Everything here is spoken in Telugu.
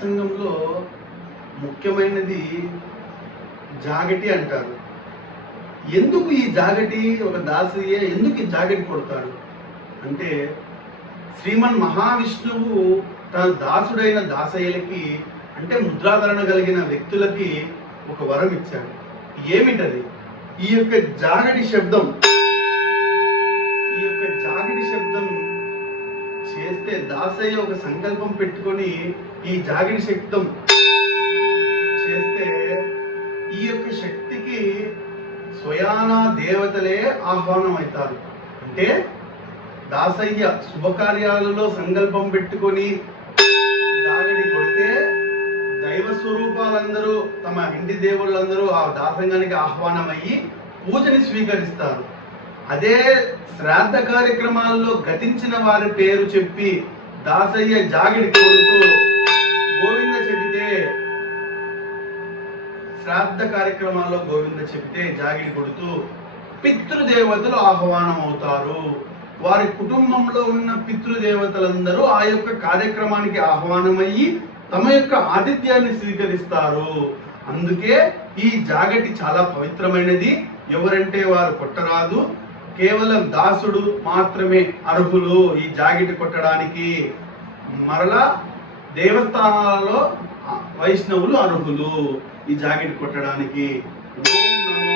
దాసంగంలో ముఖ్యమైనది జాగటి అంటారు. ఎందుకు ఈ జాగటి, ఒక దాసయ్య ఎందుకు ఈ జాగటి కొడతాడు అంటే, శ్రీమన్ మహావిష్ణువు తన దాసుడైన దాసయ్యలకి, అంటే ముద్రాధరణ కలిగిన వ్యక్తులకి ఒక వరం ఇచ్చాడు. ఏమిటది? ఈ యొక్క జాగటి శబ్దం చేస్తే, దాసయ్య ఒక సంకల్పం పెట్టుకొని ఈ జాగటి శబ్దం చేస్తే, ఈ యొక్క శక్తికి స్వయానా దేవతలే ఆహ్వానం అవుతారు. అంటే దాసయ్య శుభకార్యాలలో సంకల్పం పెట్టుకొని జాగటి కొడితే దైవ స్వరూపాలందరూ, తమ ఇంటి దేవుళ్ళందరూ ఆ దాసంగానికి ఆహ్వానం అయ్యి పూజని స్వీకరిస్తారు. అదే శ్రాద్ధ కార్యక్రమాల్లో గతించిన వారి పేరు చెప్పి దాసయ్య జాగిడి కొడుతూ గోవింద చెబితే, శ్రాద్ధ కార్యక్రమాల్లో గోవింద చెబితే జాగిడి కొడుతూ పితృదేవతలు ఆహ్వానం అవుతారు. వారి కుటుంబంలో ఉన్న పితృదేవతలందరూ ఆ యొక్క కార్యక్రమానికి ఆహ్వానమయ్యి తమ యొక్క ఆతిథ్యాన్ని స్వీకరిస్తారు. అందుకే ఈ జాగటి చాలా పవిత్రమైనది. ఎవరంటే వారు కొట్టరాదు, కేవలం దాసుడు మాత్రమే అర్హులు ఈ జాగిటి కొట్టడానికి. మరలా దేవస్థానాలలో వైష్ణవులు అర్హులు ఈ జాగిటి కొట్టడానికి. ఓం నమో